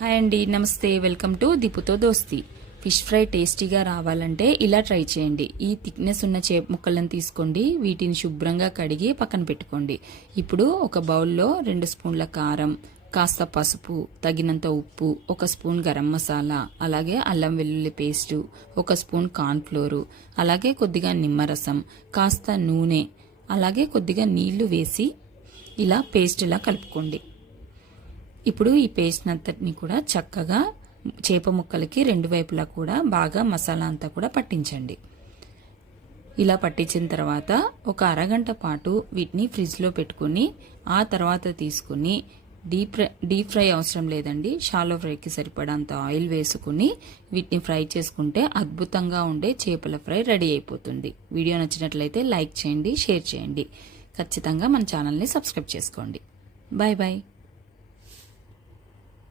Hi అండి, నమస్తే. Welcome to దిపుతో దోస్తి. ఫిష్ ఫ్రై టేస్టీగా రావాలంటే ఇలా ట్రై చేయండి. ఈ థిక్నెస్ ఉన్న చేప ముక్కలను తీసుకోండి. వీటిని శుభ్రంగా కడిగి పక్కన పెట్టుకోండి. ఇప్పుడు ఒక బౌల్లో 2 స్పూన్ల కారం, కాస్త పసుపు, తగినంత ఉప్పు, 1 స్పూన్ గరం మసాలా, అలాగే అల్లం వెల్లుల్లి పేస్టు, 1 స్పూన్ కార్న్ఫ్లోరు, అలాగే కొద్దిగా నిమ్మరసం, కాస్త నూనె, అలాగే కొద్దిగా నీళ్లు వేసి ఇలా పేస్ట్లా కలుపుకోండి. ఇప్పుడు ఈ పేస్ట్ అంతటిని కూడా చక్కగా చేప ముక్కలకి 2 వైపులా కూడా బాగా మసాలా అంతా కూడా పట్టించండి. ఇలా పట్టించిన తర్వాత ఒక అరగంట పాటు వీటిని ఫ్రిడ్జ్లో పెట్టుకుని ఆ తర్వాత తీసుకుని డీప్ ఫ్రై అవసరం లేదండి, షాలో ఫ్రైకి సరిపడంత ఆయిల్ వేసుకుని వీటిని ఫ్రై చేసుకుంటే అద్భుతంగా ఉండే చేపల ఫ్రై రెడీ అయిపోతుంది. వీడియో నచ్చినట్లయితే లైక్ చేయండి, షేర్ చేయండి. ఖచ్చితంగా మన ఛానల్ని సబ్స్క్రైబ్ చేసుకోండి. Bye bye.